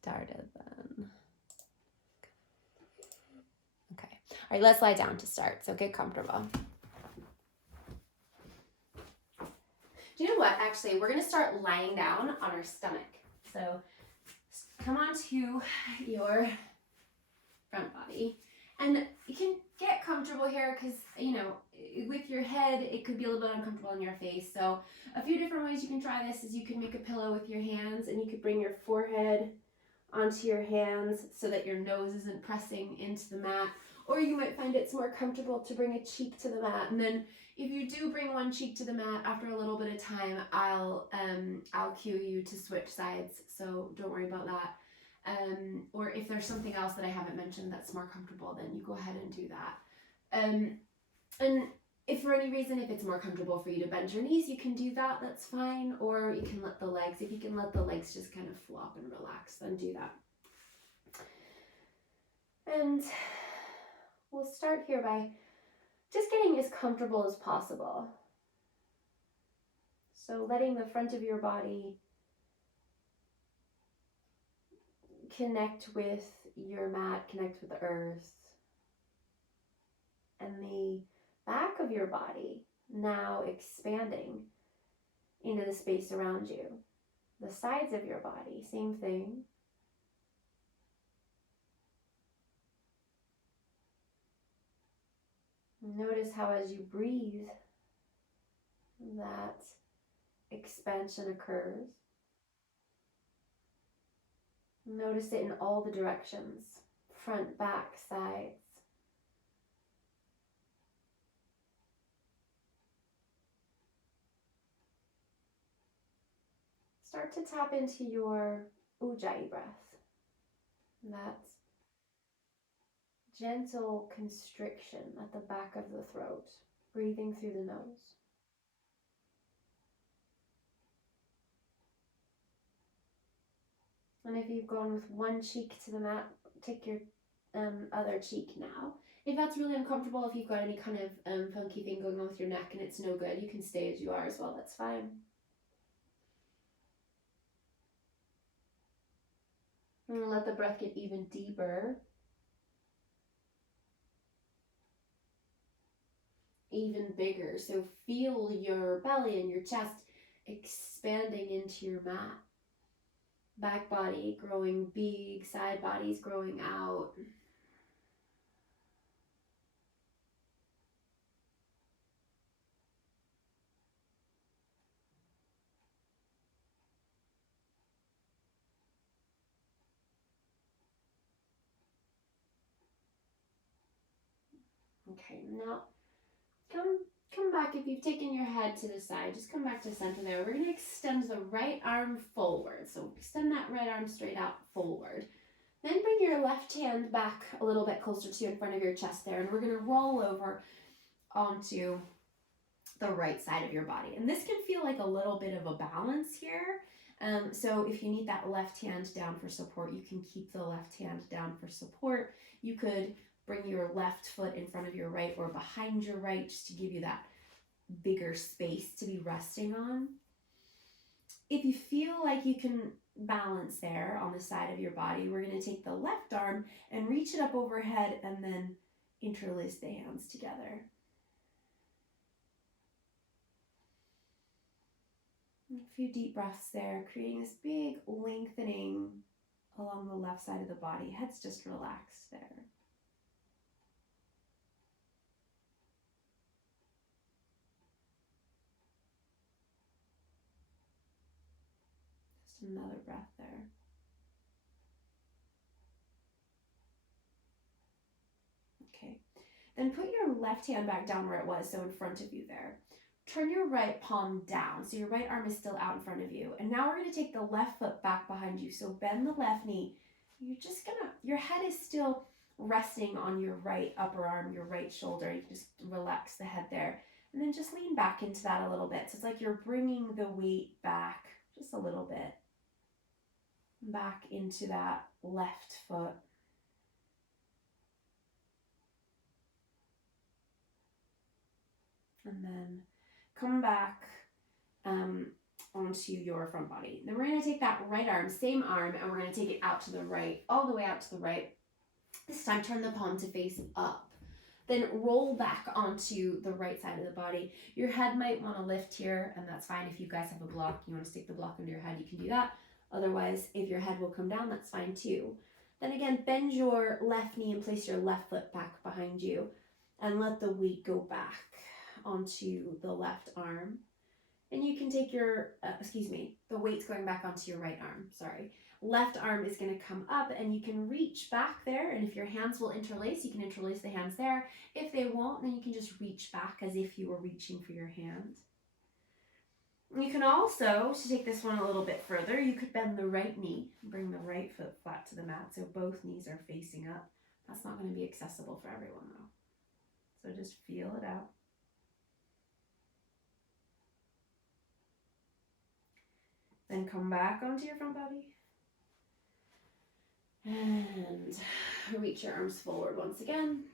started then. Okay. All right, let's lie down to start. So get comfortable. Do you know what? Actually, we're going to start lying down on our stomach. So come onto your front body. And you can get comfortable here because, you know, with your head, it could be a little bit uncomfortable in your face. So a few different ways you can try this is you can make a pillow with your hands, and you could bring your forehead onto your hands so that your nose isn't pressing into the mat. Or you might find it's more comfortable to bring a cheek to the mat. And then if you do bring one cheek to the mat, after a little bit of time, I'll cue you to switch sides. So don't worry about that. Or if there's something else that I haven't mentioned that's more comfortable, then you go ahead and do that. And if for any reason, if it's more comfortable for you to bend your knees, you can do that, that's fine. Or you can let the legs, if you can let the legs just kind of flop and relax, then do that. And we'll start here by just getting as comfortable as possible. So letting the front of your body connect with your mat, connect with the earth. And the back of your body now expanding into the space around you. The sides of your body, same thing. Notice how as you breathe, that expansion occurs. Notice it in all the directions, front, back, sides. Start to tap into your Ujjayi breath. That gentle constriction at the back of the throat, breathing through the nose. And if you've gone with one cheek to the mat, take your other cheek now. If that's really uncomfortable, if you've got any kind of funky thing going on with your neck and it's no good, you can stay as you are as well, that's fine. And let the breath get even deeper. Even bigger. So feel your belly and your chest expanding into your mat. Back body growing big, side bodies growing out. Okay, now come back. If you've taken your head to the side, just come back to center there. We're going to extend the right arm forward. So extend that right arm straight out forward. Then bring your left hand back a little bit closer to in front of your chest there. And we're going to roll over onto the right side of your body. And this can feel like a little bit of a balance here. So if you need that left hand down for support, you can keep the left hand down for support. You could bring your left foot in front of your right or behind your right just to give you that bigger space to be resting on. If you feel like you can balance there on the side of your body, we're going to take the left arm and reach it up overhead and then interlace the hands together. A few deep breaths there, creating this big lengthening along the left side of the body. Head's just relaxed there. Just another breath there. Okay. Then put your left hand back down where it was, so in front of you there. Turn your right palm down, so your right arm is still out in front of you. And now we're going to take the left foot back behind you. So bend the left knee. Your head is still resting on your right upper arm, your right shoulder. You can just relax the head there. And then just lean back into that a little bit. So it's like you're bringing the weight back just a little bit. Back into that left foot. And then come back onto your front body. Then we're going to take that right arm, same arm, and we're going to take it out to the right, all the way out to the right. This time, turn the palm to face up. Then roll back onto the right side of the body. Your head might want to lift here, and that's fine. If you guys have a block, you want to stick the block under your head, you can do that. Otherwise, if your head will come down, that's fine too. Then again, bend your left knee and place your left foot back behind you, and let the weight go back onto the left arm. And you can take your, the weight's going back onto your right arm, sorry. Left arm is going to come up, and you can reach back there, and if your hands will interlace, you can interlace the hands there. If they won't, then you can just reach back as if you were reaching for your hand. You can also, to take this one a little bit further, you could bend the right knee, bring the right foot flat to the mat so both knees are facing up. That's not going to be accessible for everyone though. So just feel it out. Then come back onto your front body. And reach your arms forward once again.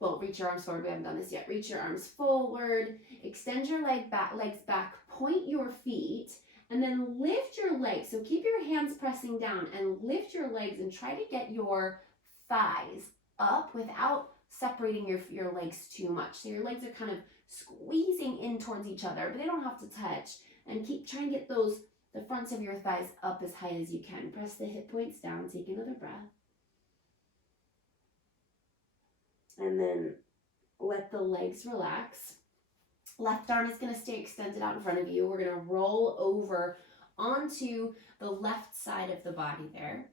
Well, reach your arms forward. We haven't done this yet. Reach your arms forward. Extend your legs back. Point your feet. And then lift your legs. So keep your hands pressing down and lift your legs and try to get your thighs up without separating your legs too much. So your legs are kind of squeezing in towards each other, but they don't have to touch. And keep trying to get the fronts of your thighs up as high as you can. Press the hip points down. Take another breath. And then let the legs relax. Left arm is going to stay extended out in front of you. We're going to roll over onto the left side of the body there.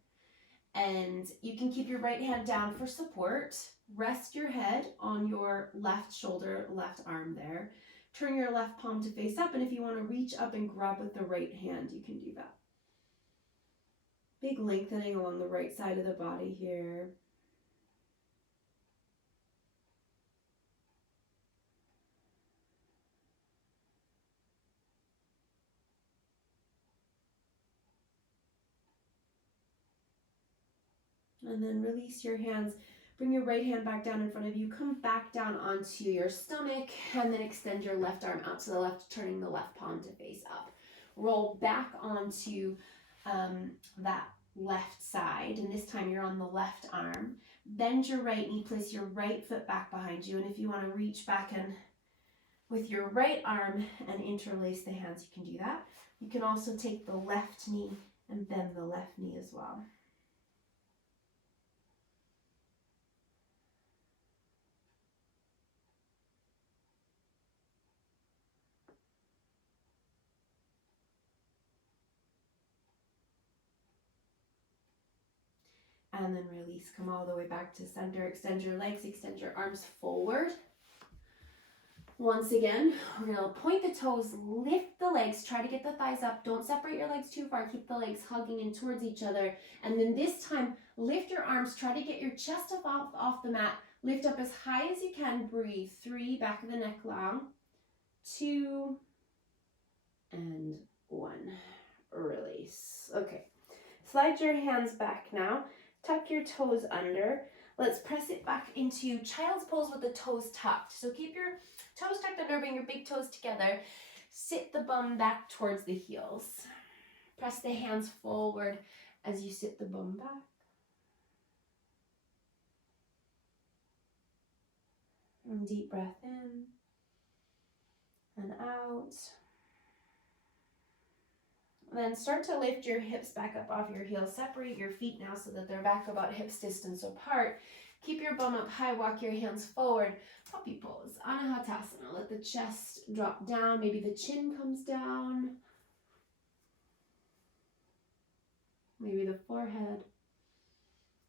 And you can keep your right hand down for support. Rest your head on your left shoulder, left arm there. Turn your left palm to face up, and if you want to reach up and grab with the right hand, you can do that. Big lengthening along the right side of the body here. And then release your hands. Bring your right hand back down in front of you. Come back down onto your stomach, and then extend your left arm out to the left, turning the left palm to face up. Roll back onto that left side, and this time you're on the left arm. Bend your right knee, place your right foot back behind you, and if you want to reach back and with your right arm and interlace the hands, you can do that. You can also take the left knee and bend the left knee as well. And then release, come all the way back to center. Extend your legs, extend your arms forward. Once again, we're going to point the toes, lift the legs, try to get the thighs up. Don't separate your legs too far. Keep the legs hugging in towards each other. And then this time, lift your arms. Try to get your chest up off the mat. Lift up as high as you can. Breathe. 3, back of the neck long. 2, and 1. Release. Okay. Slide your hands back now. Tuck your toes under. Let's press it back into child's pose with the toes tucked. So keep your toes tucked under, bring your big toes together. Sit the bum back towards the heels. Press the hands forward as you sit the bum back. And deep breath in and out. Then start to lift your hips back up off your heels. Separate your feet now so that they're back about hips distance apart. Keep your bum up high, walk your hands forward. Puppy pose, Anahatasana. Let the chest drop down, maybe the chin comes down. Maybe the forehead.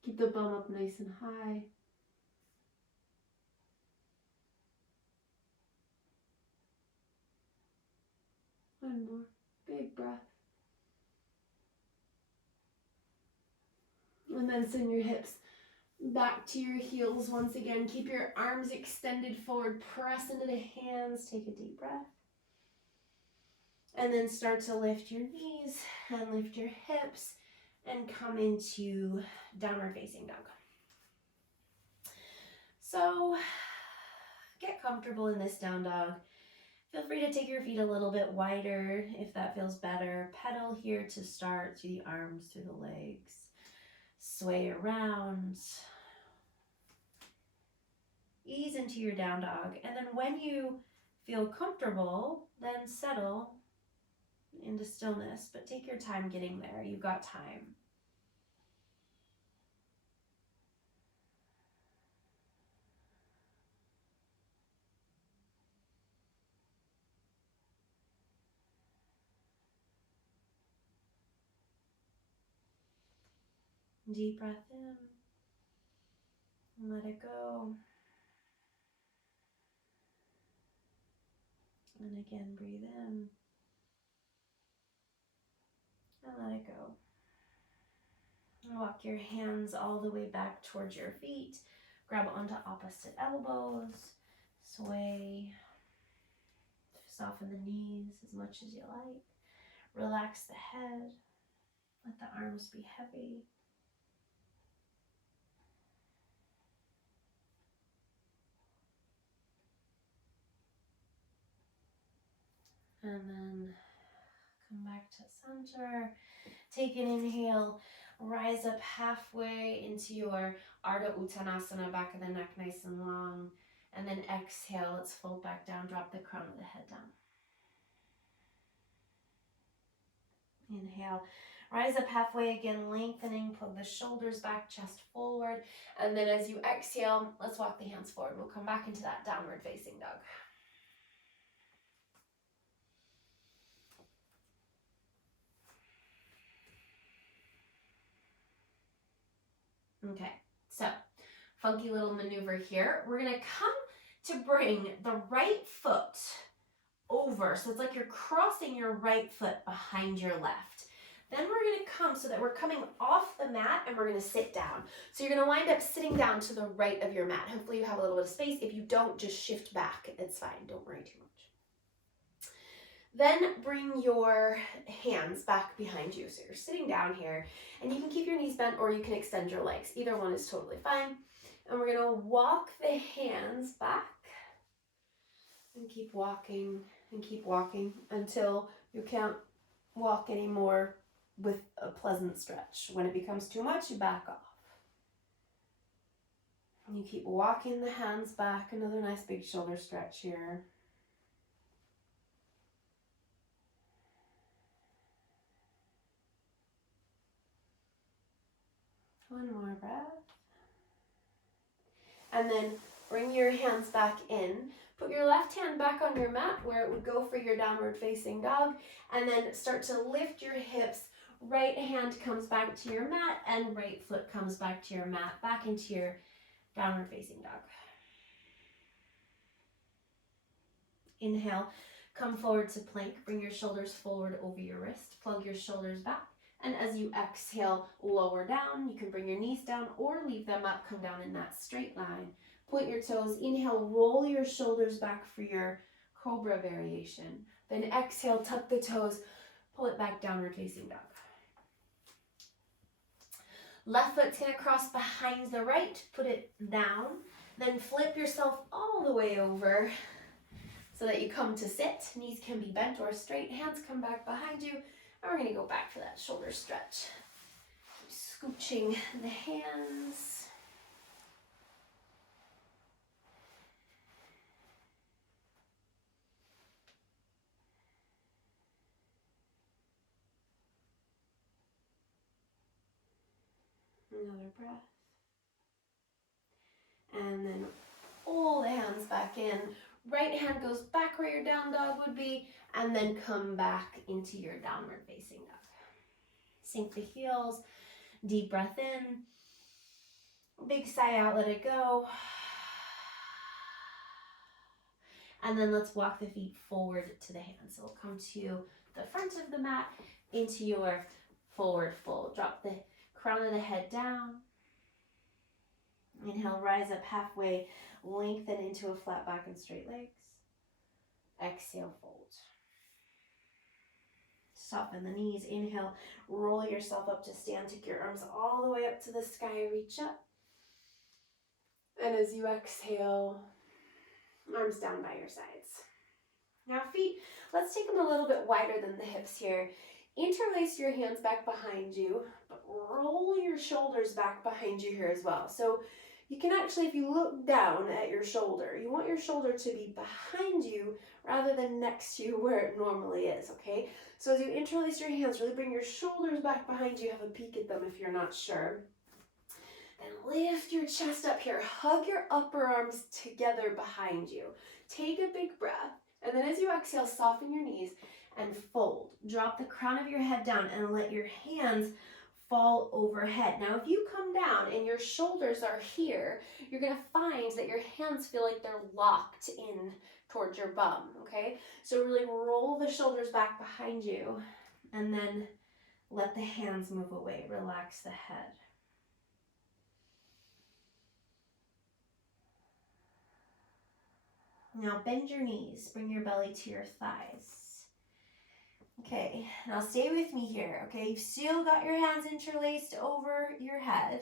Keep the bum up nice and high. One more, big breath. And then send your hips back to your heels once again. Keep your arms extended forward. Press into the hands. Take a deep breath. And then start to lift your knees and lift your hips and come into downward facing dog. So get comfortable in this down dog. Feel free to take your feet a little bit wider if that feels better. Pedal here to start through the arms, through the legs. Sway around. Ease into your down dog. And then when you feel comfortable, then settle into stillness. But take your time getting there. You've got time. Deep breath in. And let it go. And again, breathe in. And let it go. And walk your hands all the way back towards your feet. Grab onto opposite elbows. Sway. Soften the knees as much as you like. Relax the head. Let the arms be heavy. And then come back to center. Take an inhale. Rise up halfway into your Ardha Uttanasana, back of the neck nice and long. And then exhale, let's fold back down, drop the crown of the head down. Inhale, rise up halfway again, lengthening, pull the shoulders back, chest forward. And then as you exhale, let's walk the hands forward. We'll come back into that downward facing dog. Okay, so funky little maneuver here. We're gonna come to bring the right foot over. So it's like you're crossing your right foot behind your left. Then we're gonna come so that we're coming off the mat and we're gonna sit down. So you're gonna wind up sitting down to the right of your mat. Hopefully you have a little bit of space. If you don't, just shift back. It's fine, don't worry too much. Then bring your hands back behind you. So you're sitting down here and you can keep your knees bent or you can extend your legs. Either one is totally fine. And we're gonna walk the hands back and keep walking until you can't walk anymore with a pleasant stretch. When it becomes too much, you back off. And you keep walking the hands back. Another nice big shoulder stretch here. One more breath. And then bring your hands back in. Put your left hand back on your mat where it would go for your downward facing dog. And then start to lift your hips. Right hand comes back to your mat and right foot comes back to your mat, back into your downward facing dog. Inhale, come forward to plank. Bring your shoulders forward over your wrist. Plug your shoulders back. And as you exhale, lower down. You can bring your knees down or leave them up. Come down in that straight line. Point your toes. Inhale, roll your shoulders back for your cobra variation. Then exhale, tuck the toes. Pull it back, downward facing dog. Left foot's going to cross behind the right. Put it down. Then flip yourself all the way over so that you come to sit. Knees can be bent or straight. Hands come back behind you. And we're going to go back for that shoulder stretch. Scooching the hands. Another breath. And then pull the hands back in. Right hand goes back where your down dog would be, and then come back into your downward facing dog. Sink the heels, deep breath in, big sigh out, let it go. And then let's walk the feet forward to the hands. So we'll come to the front of the mat, into your forward fold. Drop the crown of the head down. Inhale, rise up halfway, lengthen into a flat back and straight legs. Exhale, fold. Soften the knees. Inhale, roll yourself up to stand. Take your arms all the way up to the sky. Reach up. And as you exhale, arms down by your sides. Now feet, let's take them a little bit wider than the hips here. Interlace your hands back behind you, but roll your shoulders back behind you here as well. So you can actually, if you look down at your shoulder, you want your shoulder to be behind you rather than next to you where it normally is, okay? So as you interlace your hands, really bring your shoulders back behind you. Have a peek at them if you're not sure. Then lift your chest up here. Hug your upper arms together behind you. Take a big breath. And then as you exhale, soften your knees and fold. Drop the crown of your head down and let your hands fall overhead. Now, if you come down and your shoulders are here, you're going to find that your hands feel like they're locked in towards your bum, okay? So really roll the shoulders back behind you and then let the hands move away. Relax the head. Now bend your knees, bring your belly to your thighs. Okay, now stay with me here, okay? You've still got your hands interlaced over your head,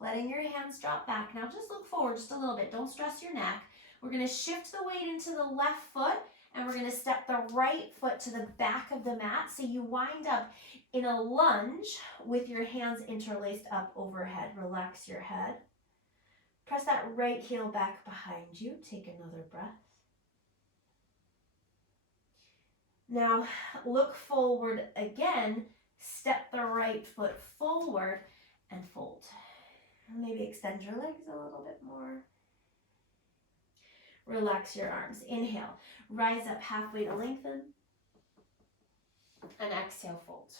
letting your hands drop back. Now just look forward just a little bit. Don't stress your neck. We're gonna shift the weight into the left foot and we're gonna step the right foot to the back of the mat. So you wind up in a lunge with your hands interlaced up overhead. Relax your head. Press that right heel back behind you. Take another breath. Now look forward again, step the right foot forward and fold. Maybe extend your legs a little bit more. Relax your arms. Inhale, rise up halfway to lengthen. And exhale, fold.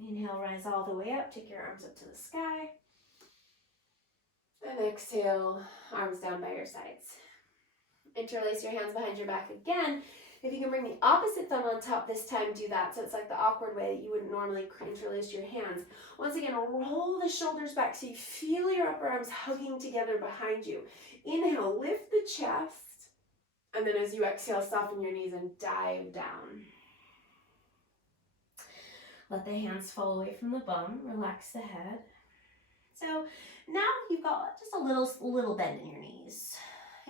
Inhale, rise all the way up, take your arms up to the sky. And exhale, arms down by your sides. Interlace your hands behind your back again. If you can bring the opposite thumb on top this time, do that. So it's like the awkward way that you wouldn't normally interlace your hands. Once again, roll the shoulders back so you feel your upper arms hugging together behind you. Inhale, lift the chest. And then as you exhale, soften your knees and dive down. Let the hands fall away from the bum. Relax the head. So now you've got just a little bend in your knees.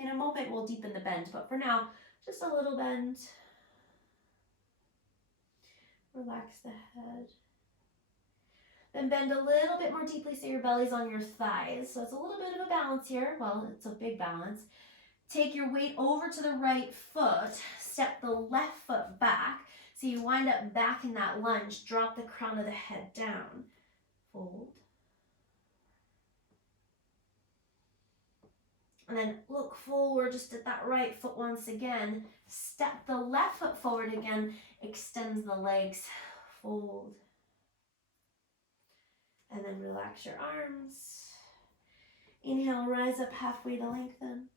In a moment, we'll deepen the bend, but for now, just a little bend. Relax the head. Then bend a little bit more deeply so your belly's on your thighs. So it's a little bit of a balance here. Well, it's a big balance. Take your weight over to the right foot. Step the left foot back. So you wind up back in that lunge. Drop the crown of the head down. Fold. And then look forward just at that right foot once again. Step the left foot forward again. Extend the legs. Fold. And then relax your arms. Inhale, rise up halfway to lengthen.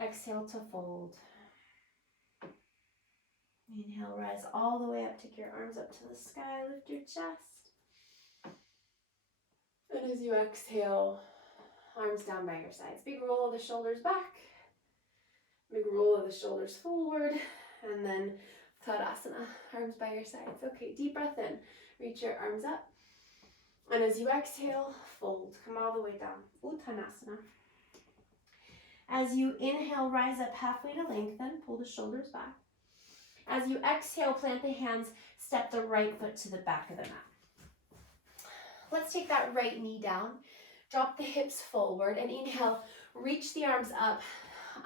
Exhale to fold. Inhale, rise all the way up. Take your arms up to the sky. Lift your chest. And as you exhale, arms down by your sides. Big roll of the shoulders back. Big roll of the shoulders forward. And then Tadasana, arms by your sides. Okay, deep breath in. Reach your arms up. And as you exhale, fold. Come all the way down. Uttanasana. As you inhale, rise up halfway to lengthen. Pull the shoulders back. As you exhale, plant the hands. Step the right foot to the back of the mat. Let's take that right knee down. Drop the hips forward and inhale, reach the arms up,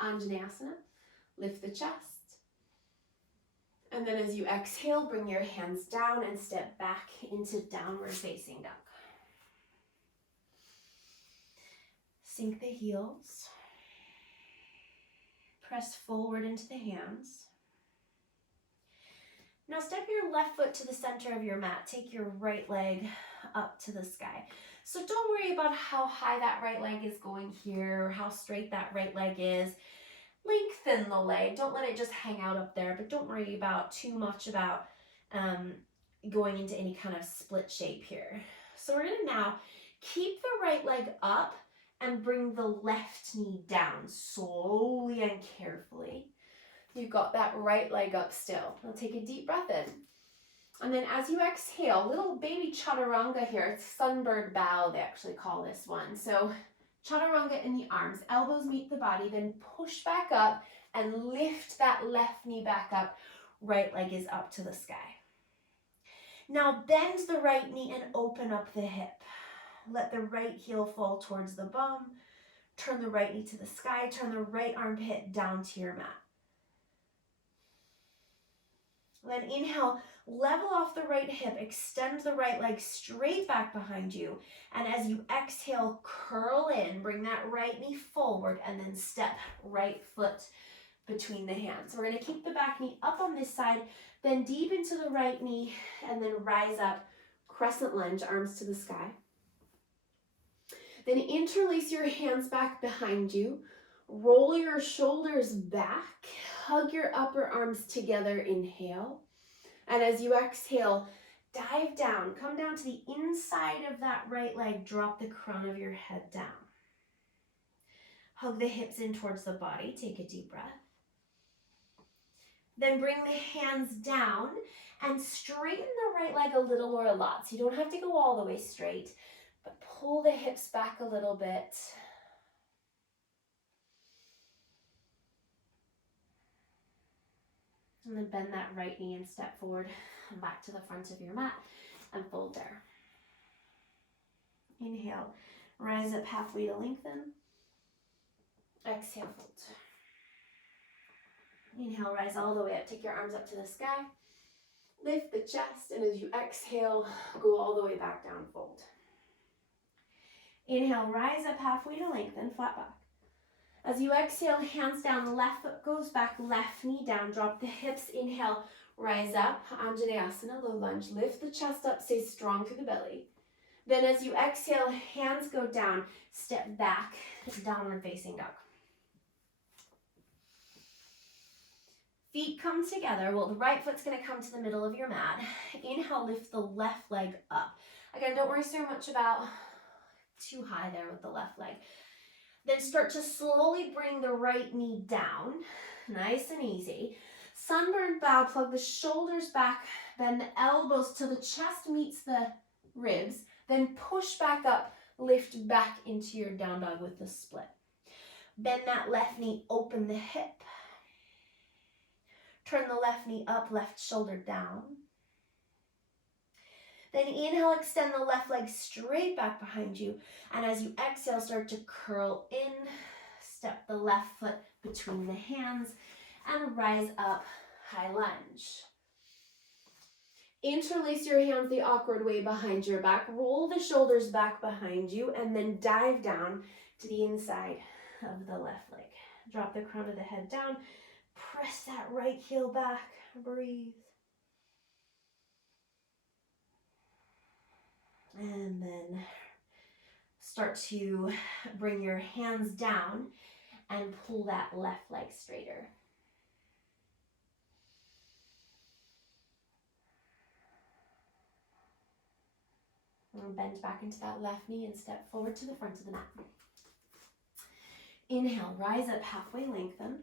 Anjaneyasana, lift the chest. And then as you exhale, bring your hands down and step back into downward facing dog. Sink the heels. Press forward into the hands. Now step your left foot to the center of your mat. Take your right leg up to the sky. So don't worry about how high that right leg is going here or how straight that right leg is. Lengthen the leg. Don't let it just hang out up there, but don't worry about too much about going into any kind of split shape here. So we're gonna now keep the right leg up and bring the left knee down slowly and carefully. You've got that right leg up still. Now take a deep breath in. And then as you exhale, little baby chaturanga here. It's sunbird bow, they actually call this one. So Chaturanga in the arms, elbows meet the body, then push back up and lift that left knee back up. Right leg is up to the sky. Now bend the right knee and open up the hip. Let the right heel fall towards the bum. Turn the right knee to the sky. Turn the right armpit down to your mat. Then inhale, level off the right hip. Extend the right leg straight back behind you. And as you exhale, curl in. Bring that right knee forward and then step right foot between the hands. So we're going to keep the back knee up on this side. Bend deep into the right knee and then rise up. Crescent lunge, arms to the sky. Then interlace your hands back behind you. Roll your shoulders back. Hug your upper arms together. Inhale. And as you exhale, dive down. Come down to the inside of that right leg. Drop the crown of your head down. Hug the hips in towards the body. Take a deep breath. Then bring the hands down and straighten the right leg a little or a lot. So you don't have to go all the way straight, but pull the hips back a little bit. And then bend that right knee and step forward and back to the front of your mat and fold there. Inhale, rise up halfway to lengthen. Exhale, fold. Inhale, rise all the way up. Take your arms up to the sky. Lift the chest, and as you exhale, go all the way back down, fold. Inhale, rise up halfway to lengthen, flat back. As you exhale, hands down, left foot goes back, left knee down, drop the hips, inhale, rise up, Anjaneyasana, low lunge, lift the chest up, stay strong through the belly. Then as you exhale, hands go down, step back, downward facing dog. Feet come together. Well, the right foot's going to come to the middle of your mat. Inhale, lift the left leg up. Again, don't worry so much about too high there with the left leg. Then start to slowly bring the right knee down. Nice and easy. Sunburned bow, plug the shoulders back, bend the elbows till the chest meets the ribs. Then push back up, lift back into your down dog with the split. Bend that left knee, open the hip. Turn the left knee up, left shoulder down. Then inhale, extend the left leg straight back behind you. And as you exhale, start to curl in. Step the left foot between the hands and rise up, high lunge. Interlace your hands the awkward way behind your back. Roll the shoulders back behind you and then dive down to the inside of the left leg. Drop the crown of the head down. Press that right heel back. Breathe. And then start to bring your hands down and pull that left leg straighter. And bend back into that left knee and step forward to the front of the mat. Inhale, rise up halfway, lengthen.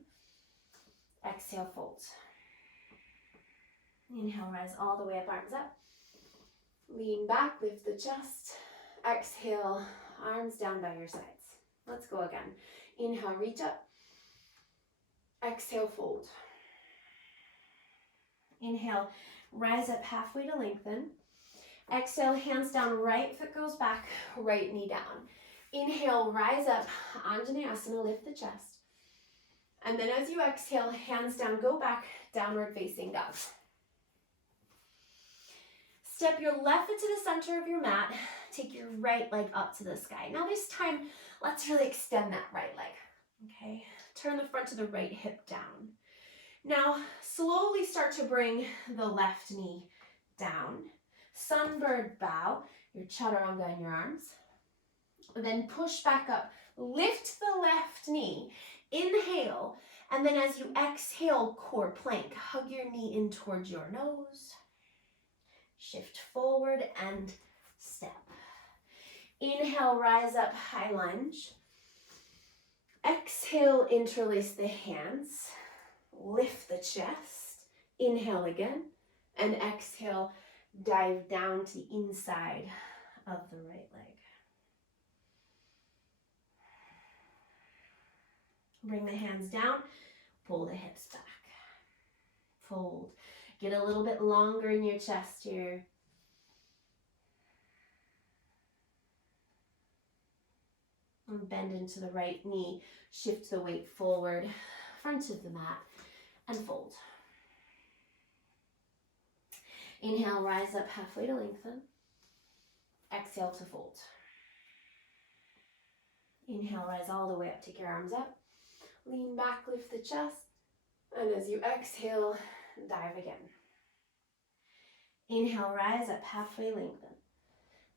Exhale, fold. Inhale, rise all the way up, arms up. Lean back, lift the chest. Exhale, arms down by your sides. Let's go again. Inhale, reach up. Exhale, fold. Inhale, rise up halfway to lengthen. Exhale, hands down, right foot goes back, right knee down. Inhale, rise up, Anjaneyasana, lift the chest. And then as you exhale, hands down, go back, downward facing dog. Step your left foot to the center of your mat. Take your right leg up to the sky. Now this time, let's really extend that right leg. Okay, turn the front of the right hip down. Now, slowly start to bring the left knee down. Sunbird bow, your chaturanga in your arms. Then push back up. Lift the left knee. Inhale. And then as you exhale, core plank. Hug your knee in towards your nose. Shift forward and step. Inhale, rise up, high lunge. Exhale, interlace the hands. Lift the chest. Inhale again. And exhale, dive down to the inside of the right leg. Bring the hands down, pull the hips back. Fold. Get a little bit longer in your chest here. And bend into the right knee. Shift the weight forward, front of the mat, and fold. Inhale, rise up halfway to lengthen. Exhale to fold. Inhale, rise all the way up, take your arms up. Lean back, lift the chest. And as you exhale, dive again. Inhale, rise up, halfway lengthen.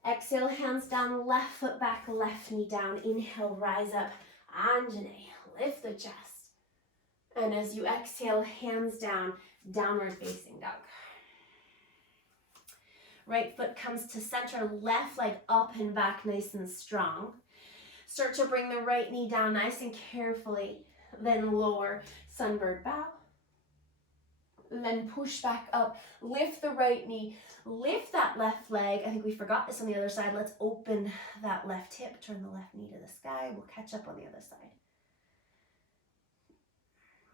Exhale, hands down, left foot back, left knee down. Inhale, rise up, Anjane, lift the chest. And as you exhale, hands down, downward facing dog. Right foot comes to center, left leg up and back, nice and strong. Start to bring the right knee down nice and carefully. Then lower, sunbird bow. Then push back up, lift the right knee, lift that left leg. I think we forgot this on the other side. Let's open that left hip, turn the left knee to the sky. We'll catch up on the other side.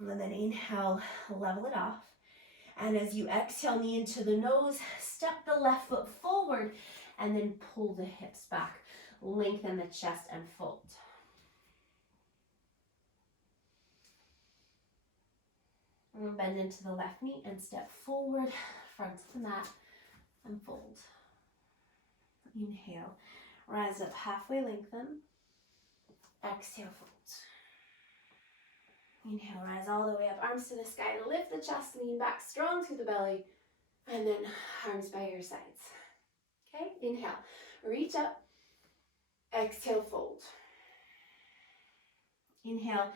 And then inhale, level it off. And as you exhale, knee into the nose, step the left foot forward and then pull the hips back. Lengthen the chest and fold. And bend into the left knee and step forward, front of the mat, and fold. Inhale, rise up halfway, lengthen. Exhale, fold. Inhale, rise all the way up, arms to the sky, lift the chest, lean back, strong through the belly, and then arms by your sides. Okay, inhale, reach up, exhale, fold. Inhale,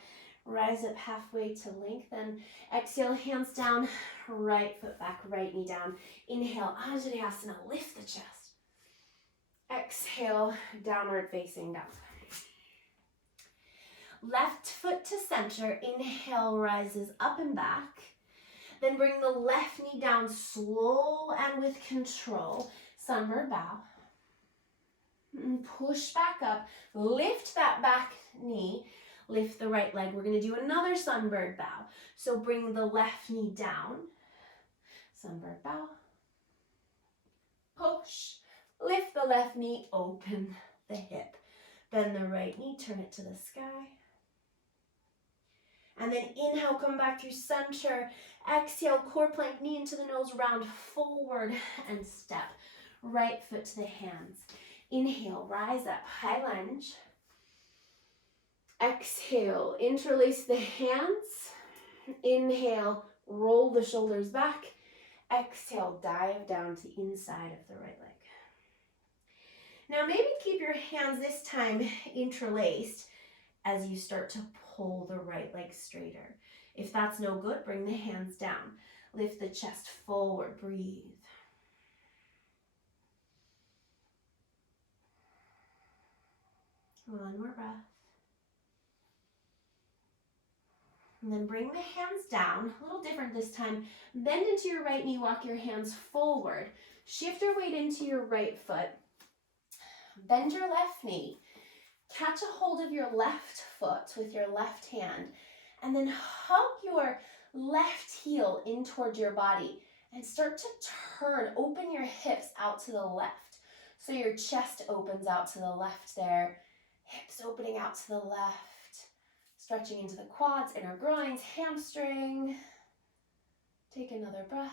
rise up halfway to lengthen. Exhale, hands down, right foot back, right knee down. Inhale, Anjaneyasana, lift the chest. Exhale, downward facing dog. Left foot to center, inhale, rises up and back. Then bring the left knee down slow and with control. Sunbird bow. And push back up, lift that back knee, lift the right leg. We're gonna do another sunbird bow. So bring the left knee down, sunbird bow. Push, lift the left knee, open the hip. Bend the right knee, turn it to the sky. And then inhale, come back through center. Exhale, core plank, knee into the nose, round forward and step. Right foot to the hands. Inhale, rise up, high lunge. Exhale, interlace the hands. Inhale, roll the shoulders back. Exhale, dive down to the inside of the right leg. Now maybe keep your hands this time interlaced as you start to pull the right leg straighter. If that's no good, bring the hands down. Lift the chest forward, breathe. One more breath. And then bring the hands down, a little different this time. Bend into your right knee, walk your hands forward. Shift your weight into your right foot. Bend your left knee. Catch a hold of your left foot with your left hand. And then hug your left heel in toward your body. And start to turn, open your hips out to the left. So your chest opens out to the left there. Hips opening out to the left. Stretching into the quads, inner groins, hamstring. Take another breath.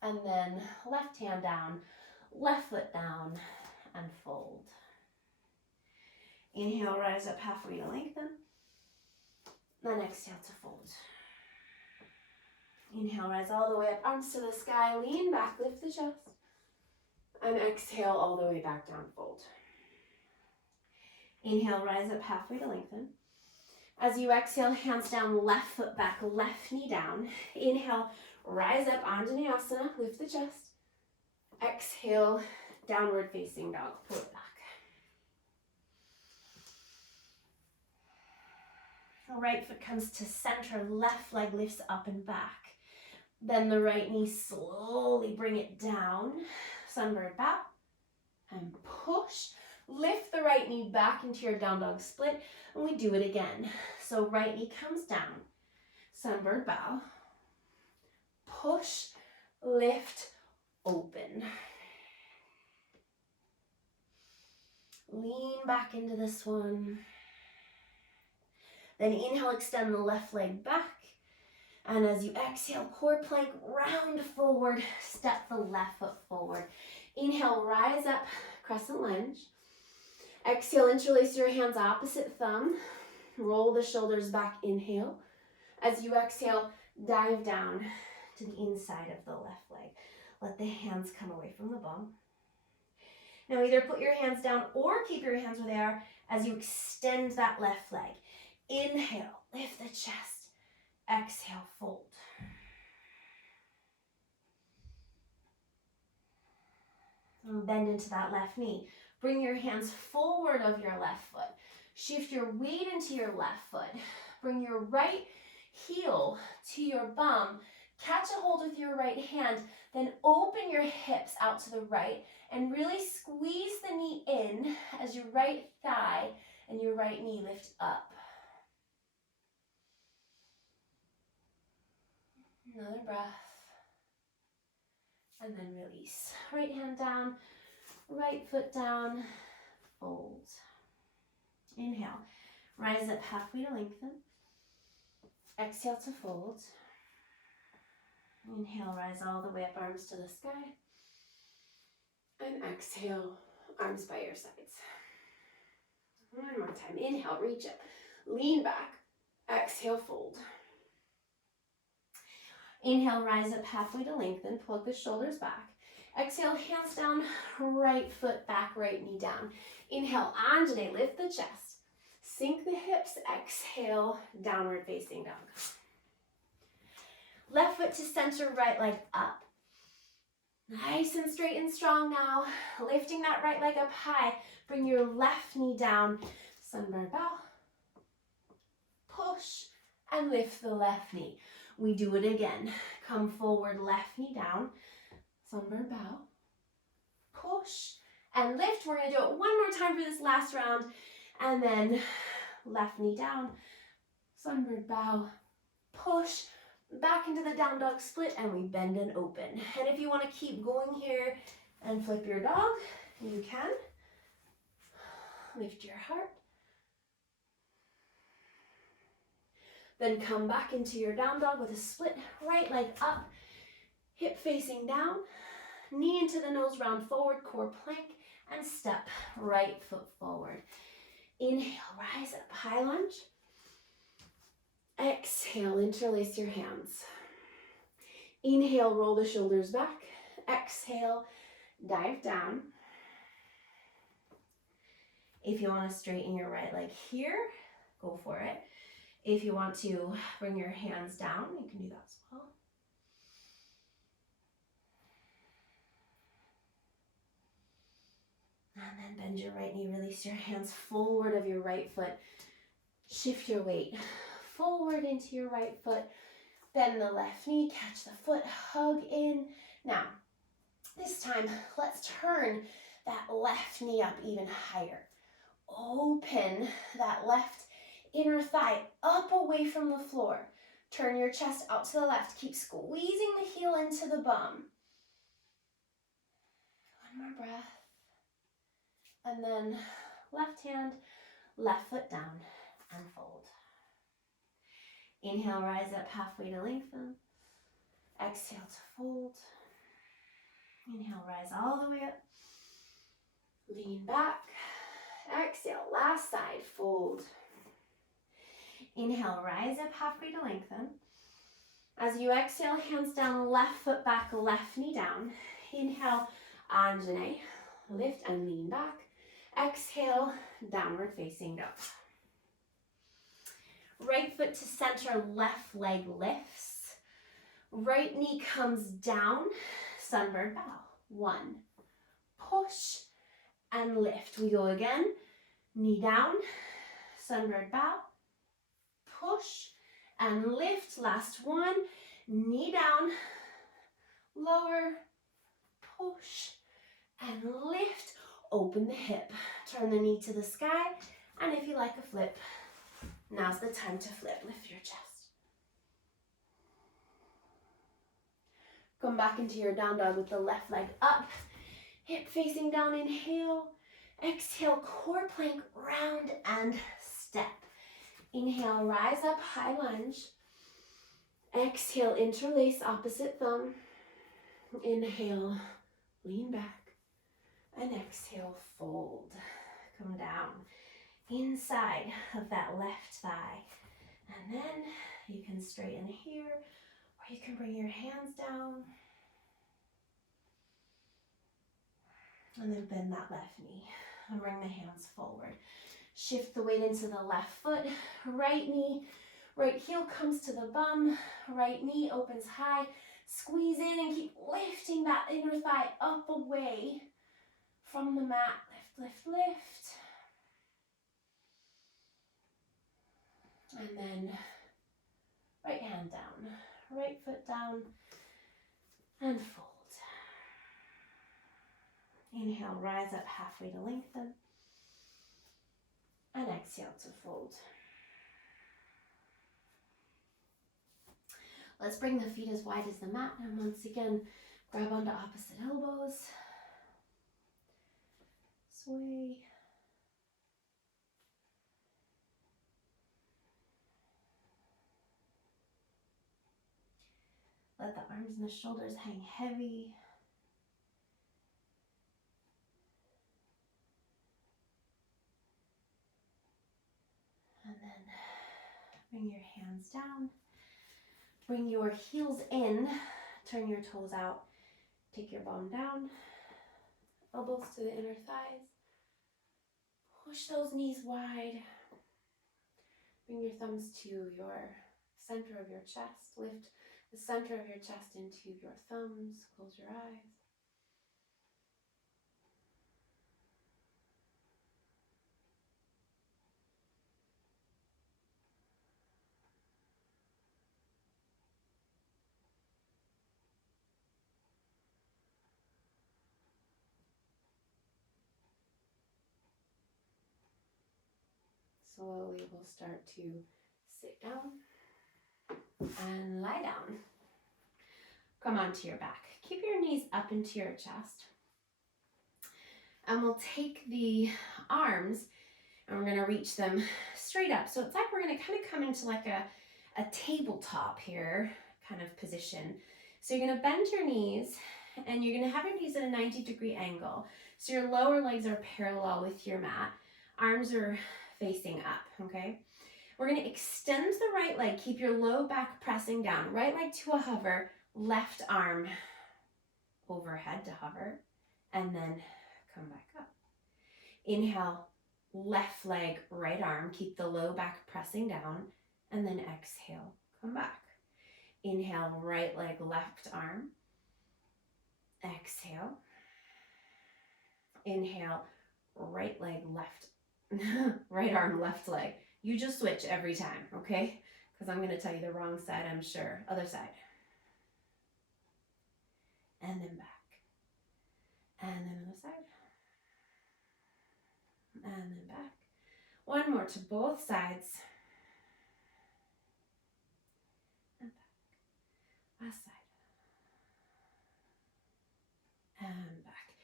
And then left hand down, left foot down, and fold. Inhale, rise up halfway to lengthen. Then exhale to fold. Inhale, rise all the way up, arms to the sky, lean back, lift the chest. And exhale all the way back down, fold. Inhale, rise up halfway to lengthen. As you exhale, hands down, left foot back, left knee down. Inhale, rise up, Anjaneyasana, lift the chest. Exhale, downward facing dog, pull it back. Right foot comes to center, left leg lifts up and back. Then the right knee, slowly bring it down. Sunbird bow. And push. Lift the right knee back into your down dog split, and we do it again. So right knee comes down, sunbird bow, push, lift, open. Lean back into this one. Then inhale, extend the left leg back. And as you exhale, core plank, round forward, step the left foot forward. Inhale, rise up, crescent lunge. Exhale, interlace your hands opposite thumb. Roll the shoulders back, inhale. As you exhale, dive down to the inside of the left leg. Let the hands come away from the bum. Now either put your hands down or keep your hands where they are as you extend that left leg. Inhale, lift the chest. Exhale, fold. And bend into that left knee. Bring your hands forward of your left foot. Shift your weight into your left foot. Bring your right heel to your bum. Catch a hold with your right hand. Then open your hips out to the right and really squeeze the knee in as your right thigh and your right knee lift up. Another breath. And then release. Right hand down, right foot down, fold. Inhale, rise up halfway to lengthen. Exhale to fold. Inhale, rise all the way up, arms to the sky. And exhale, arms by your sides. One more time. Inhale, reach up, lean back. Exhale, fold. Inhale, rise up halfway to lengthen. Plug the shoulders back. Exhale, hands down, right foot back, right knee down. Inhale, Anjane, lift the chest. Sink the hips. Exhale, downward facing dog. Left foot to center, right leg up. Nice and straight and strong now. Lifting that right leg up high. Bring your left knee down. Sunbird bow. Push and lift the left knee. We do it again. Come forward, left knee down. Sunbird bow. Push and lift. We're going to do it one more time for this last round. And then left knee down. Sunbird bow. Push. Back into the down dog split, and we bend and open. And if you want to keep going here and flip your dog, you can. Lift your heart. Then come back into your down dog with a split. Right leg up, hip facing down, knee into the nose, round forward, core plank, and step right foot forward. Inhale, rise up, high lunge. Exhale, interlace your hands. Inhale, roll the shoulders back. Exhale, dive down. If you want to straighten your right leg here, go for it. If you want to bring your hands down, you can do that as well. And then bend your right knee, release your hands forward of your right foot. Shift your weight forward into your right foot. Bend the left knee, catch the foot, hug in. Now, this time, let's turn that left knee up even higher. Open that left inner thigh up away from the floor. Turn your chest out to the left. Keep squeezing the heel into the bum. One more breath. And then left hand, left foot down and fold. Inhale, rise up halfway to lengthen. Exhale to fold. Inhale, rise all the way up. Lean back. Exhale, last side, fold. Inhale, rise up halfway to lengthen. As you exhale, hands down, left foot back, left knee down. Inhale, Anjane, lift and lean back. Exhale, downward facing dog. Right foot to center, left leg lifts. Right knee comes down, sunbird bow. 1, push and lift. We go again, knee down, sunbird bow. Push and lift. Last one, knee down, lower, push and lift. Open the hip, turn the knee to the sky. And if you like a flip, now's the time to flip. Lift your chest. Come back into your down dog with the left leg up, hip facing down, inhale. Exhale, core plank, round and step. Inhale, rise up, high lunge. Exhale, interlace opposite thumb. Inhale, lean back. And exhale, fold. Come down inside of that left thigh. And then you can straighten here, or you can bring your hands down. And then bend that left knee and bring the hands forward. Shift the weight into the left foot, right knee, right heel comes to the bum, right knee opens high, squeeze in and keep lifting that inner thigh up away from the mat. Lift, lift, lift. And then right hand down, right foot down, and fold. Inhale, rise up halfway to lengthen. And exhale to fold. Let's bring the feet as wide as the mat. And once again, grab onto opposite elbows. Sway. Let the arms and the shoulders hang heavy. And then bring your hands down. Bring your heels in. Turn your toes out. Take your bum down. Elbows to the inner thighs. Push those knees wide. Bring your thumbs to your center of your chest. Lift the center of your chest into your thumbs. Close your eyes. Slowly we'll start to sit down and lie down. Come onto your back. Keep your knees up into your chest. And we'll take the arms and we're gonna reach them straight up. So it's like we're gonna kind of come into like a tabletop here kind of position. So you're gonna bend your knees and you're gonna have your knees at a 90-degree angle. So your lower legs are parallel with your mat. Arms are facing up, okay? We're gonna extend the right leg, keep your low back pressing down, right leg to a hover, left arm overhead to hover, and then come back up. Inhale, left leg, right arm, keep the low back pressing down, and then exhale, come back. Inhale, right leg, left arm, exhale. Inhale, right leg, left right arm, left leg. You just switch every time, okay? Because I'm going to tell you the wrong side, I'm sure. Other side. And then back. And then other side. And then back. One more to both sides. And back. Last side. And back.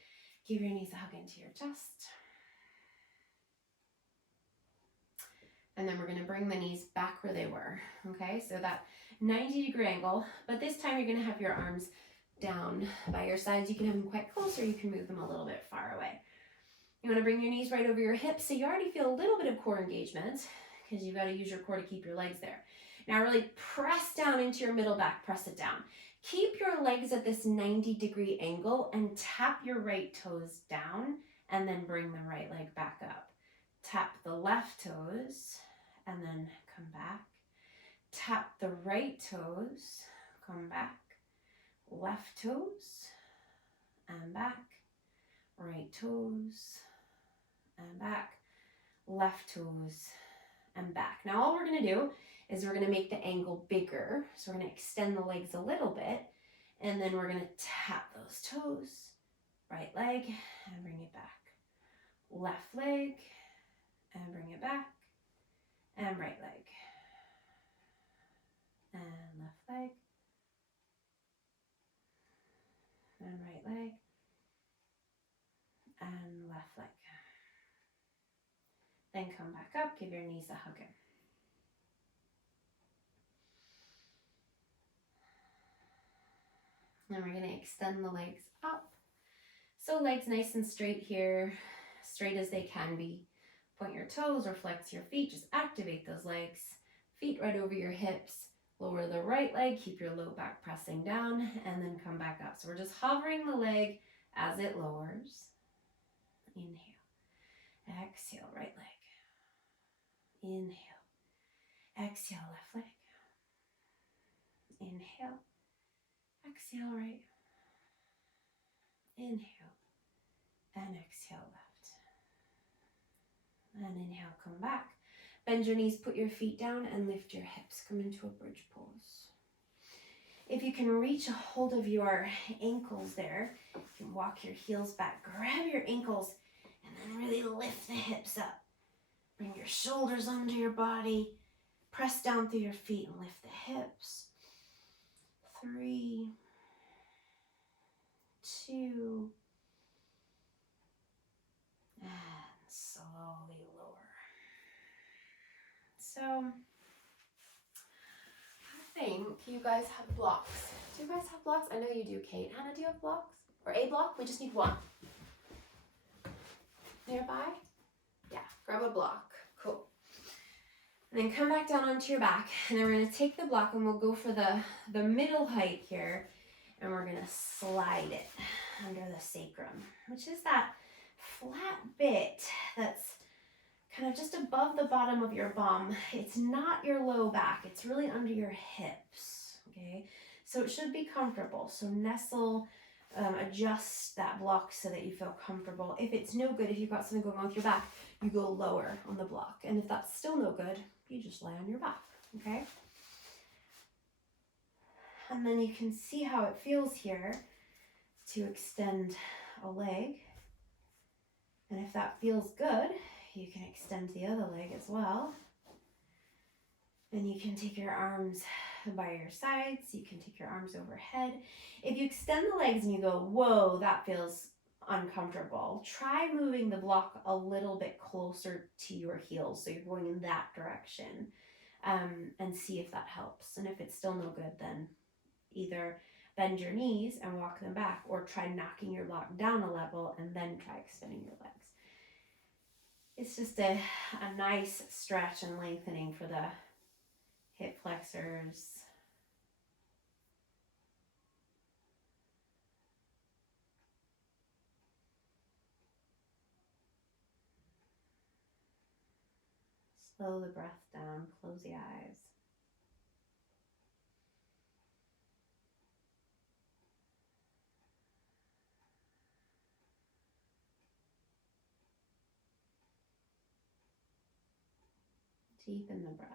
Give your knees a hug into your chest. And then we're going to bring the knees back where they were, okay? So that 90-degree angle, but this time you're going to have your arms down by your sides. You can have them quite close or you can move them a little bit far away. You want to bring your knees right over your hips so you already feel a little bit of core engagement because you've got to use your core to keep your legs there. Now really press down into your middle back, press it down. Keep your legs at this 90-degree angle and tap your right toes down and then bring the right leg back up. Tap the left toes and then come back. Tap the right toes, come back. Left toes and back. Right toes and back. Left toes and back. Now all we're going to do is we're going to make the angle bigger. So we're going to extend the legs a little bit and then we're going to tap those toes, right leg, and bring it back. left leg, and bring it back, and right leg, and left leg, and right leg, and left leg. Then come back up, give your knees a hug in. Then we're gonna extend the legs up. So legs nice and straight here, straight as they can be. Point your toes or flex your feet, just activate those legs. Feet right over your hips. Lower the right leg, keep your low back pressing down, and then come back up. So we're just hovering the leg as it lowers. Inhale. Exhale, right leg. Inhale. Exhale, left leg. Inhale. Exhale, right. Inhale. And exhale, left. And inhale, come back. Bend your knees, put your feet down, and lift your hips. Come into a bridge pose. If you can reach a hold of your ankles there, you can walk your heels back. Grab your ankles, and then really lift the hips up. Bring your shoulders under your body. Press down through your feet and lift the hips. 3, 2, and slowly lower. So, I think you guys have blocks. Do you guys have blocks? I know you do, Kate. Hannah, do you have blocks? Or a block? We just need one. Nearby? Yeah, grab a block. Cool. And then come back down onto your back. And then we're going to take the block and we'll go for the middle height here. And we're going to slide it under the sacrum, which is that flat bit that's kind of just above the bottom of your bum. It's not your low back. It's really under your hips, okay? So it should be comfortable. So nestle, adjust that block so that you feel comfortable. If it's no good, if you've got something going on with your back, you go lower on the block. And if that's still no good, you just lie on your back, okay? And then you can see how it feels here to extend a leg. And if that feels good, you can extend the other leg as well. And you can take your arms by your sides. You can take your arms overhead. If you extend the legs and you go, whoa, that feels uncomfortable, try moving the block a little bit closer to your heels. So you're going in that direction, and see if that helps. And if it's still no good, then either bend your knees and walk them back, or try knocking your block down a level and then try extending your legs. It's just a nice stretch and lengthening for the hip flexors. Slow the breath down, close the eyes. Deepen the breath.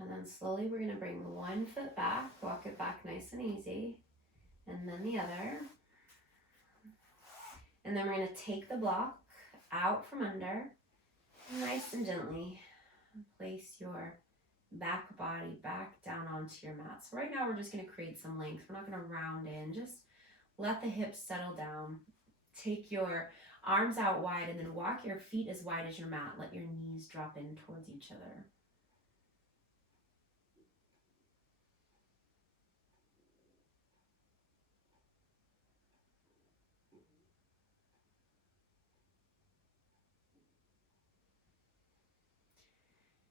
And then slowly we're going to bring one foot back, walk it back nice and easy, and then the other. And then we're going to take the block out from under, nice and gently place your back body back down onto your mat. So right now we're just going to create some length. We're not going to round in, just let the hips settle down. Take your arms out wide and then walk your feet as wide as your mat. Let your knees drop in towards each other.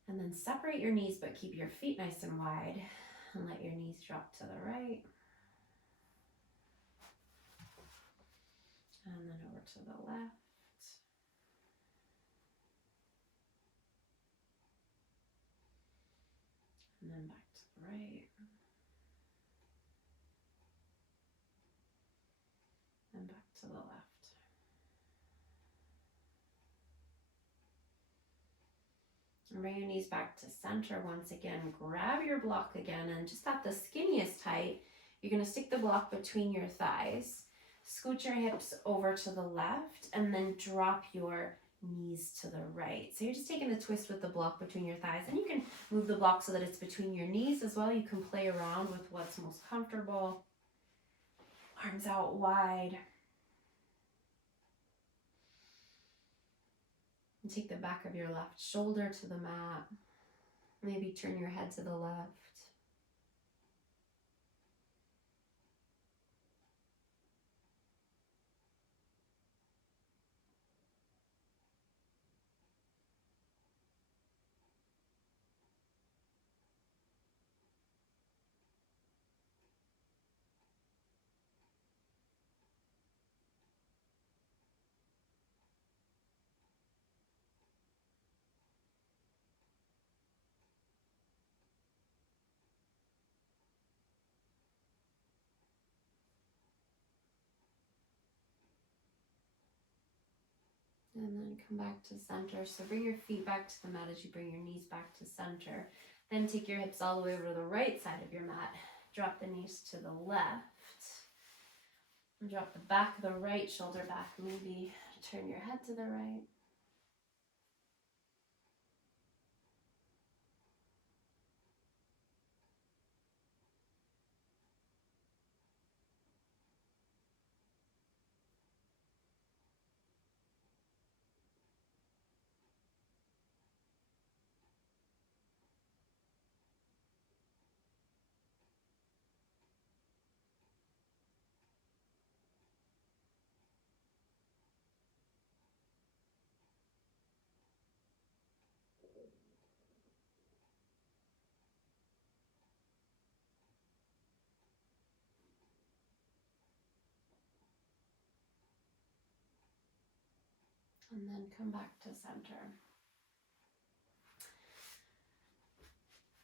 And then separate your knees, but keep your feet nice and wide, and let your knees drop to the right. And then over to the left. then back to the right. And back to the left. And bring your knees back to center once again. Grab your block again, and just at the skinniest height, you're going to stick the block between your thighs. Scoot your hips over to the left, and then drop your knees to the right. So you're just taking the twist with the block between your thighs, and you can move the block so that it's between your knees as well. You can play around with what's most comfortable. Arms out wide. And take the back of your left shoulder to the mat. Maybe turn your head to the left. And then come back to center. So bring your feet back to the mat as you bring your knees back to center. Then take your hips all the way over to the right side of your mat. Drop the knees to the left. And drop the back of the right shoulder back. Maybe turn your head to the right. And then come back to center.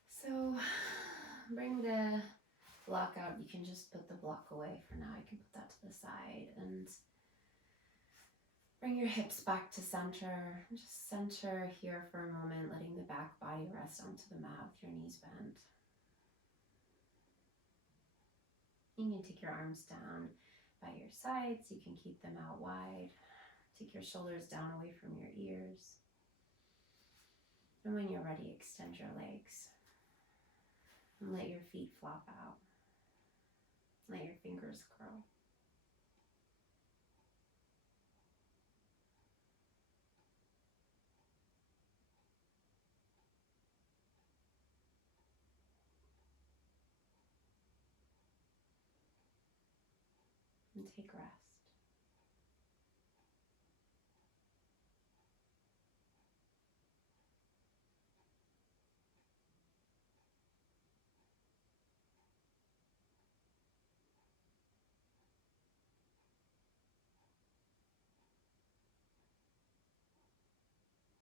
So bring the block out. You can just put the block away for now. You can put that to the side and bring your hips back to center. Just center here for a moment, letting the back body rest onto the mat with your knees bent. You can take your arms down by your sides. You can keep them out wide. Take your shoulders down away from your ears. And when you're ready, extend your legs. And let your feet flop out. Let your fingers curl. And take rest.